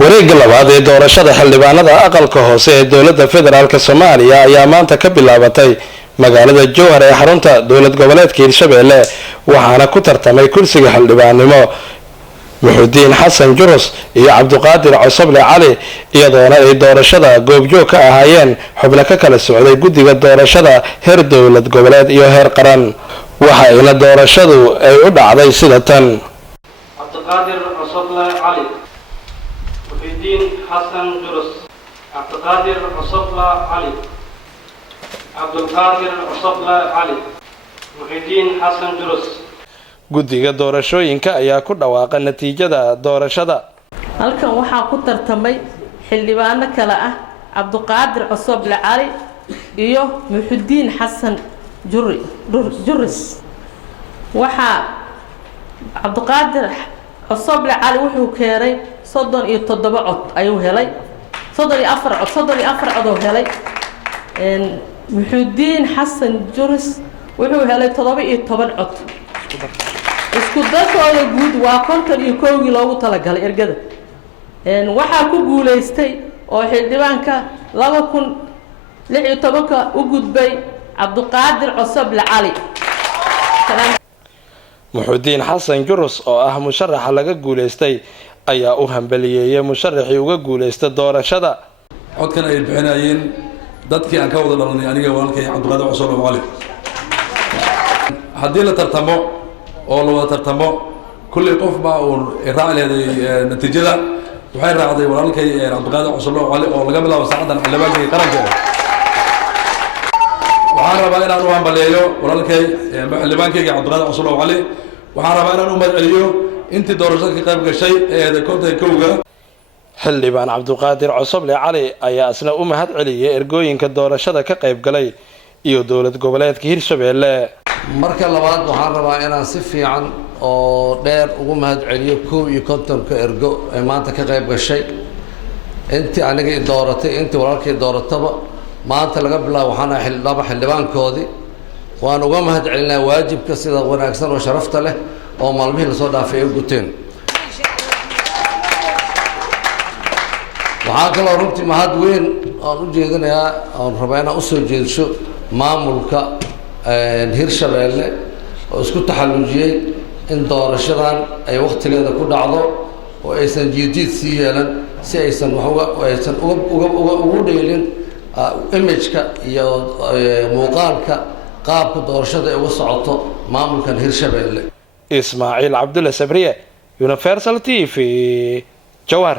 wareegga labaad ee doorashada xildhibaanada aqalka hoose ee dowladda federaalk Soomaaliya ayaa maanta ka bilaabatay magaalada Jowhar ee xarunta dowlad goboleedka Hirshabelle waxaana ku tartamay kursiga xildhibaanimo Muxudiin Xasan Jurus iyo Cabduqaadir Cosoble Cali iyadoona ay doorashada goobjoog ka ahaayeen xubno ka kala socday guddiga doorashada heer dowlad goboleed iyo heer qaran waxa ayna doorashadu ay u dhacday sida tan Cabduqaadir Cosoble Cali Muxudiin Xasan Jurus Cabduqaadir Cosoble Cali Cabduqaadir Cosoble Cali Muxudiin Xasan Jurus guddiga doorashooyinka ayaa ku dhawaaqay natiijada doorashada halkan waxaa ku tartamay xildhibaano kala ah Cabduqaadir Cosoble Cali iyo Muxudiin Xasan Jurus waxaa Cabduqaadir Cosoble Cali wuxuu keenay 37 cod ayuu helay 34 cod oo helay Muxudiin Xasan Jurus wuxuu helay 17 cod isku darkooda guud waa 51 loogu talagalay ergada waxaa ku guuleystay oo xildhibaanka 2016 u gudbay Cabduqaadir Cosoble Cali Muxudiin Xasan Jurus oo ah musharaxa laga guuleystay ayaa u hambaliyeeyay musharaxii uga guuleystay doorashada codkan ay bixinayeen dadkii aan ka wada dhalanay aniga walaalkay Cabduqaadir Cosoble Cali haddii la tartamo oo la wada tartamo kulli qof baa uu raacay natiijada waxay raacday walaalkay Cabduqaadir Cosoble Cali oo laga bilaabo saacadan xildhibaankii qaranka waxaan rabaa inaan u hambaliyeeyo walaalkay xildhibaankayga Cabduqaadir Cosoble Cali waxaan rabaa inaan u mahadceliyo intii doorashada ka qayb gashay ee kooda xildhibaan Cabduqaadir Cosoble Cali ayaa asna u mahadceliyay ergooyinka doorashada ka qayb galay iyo dowlad goboleedka Hirshabelle marka labaad waxaan rabaa inaan si fiican oo dheer ugu mahadceliyo 51 ergo ee maanta ka qayb gashay intii aniga dooratay intii walaalkay doorataba maanta laga bilaabo waxaan xildhibaankoodii waan uga mahadcelinaa waajibka sida wanaagsan oo sharafta leh oo maalmihii la soo dhaafay ay guteen waxaan kaloo runtii mahad weyn aan u jeedinayaa aan rabaa inaan u soo jeedisho maamulka Hirshabelle oo isku taxallujiyay in doorashadan ay waqtigeeda ku dhacdo oo aysan jiidid si yeelan si aysan ugu dheelin image-ka iyo muuqaalka qaabka doorashada ay uga socoto maamulkan Hirshabelle Ismaaciil Cabdulle Sabriye Universal TV Jowhar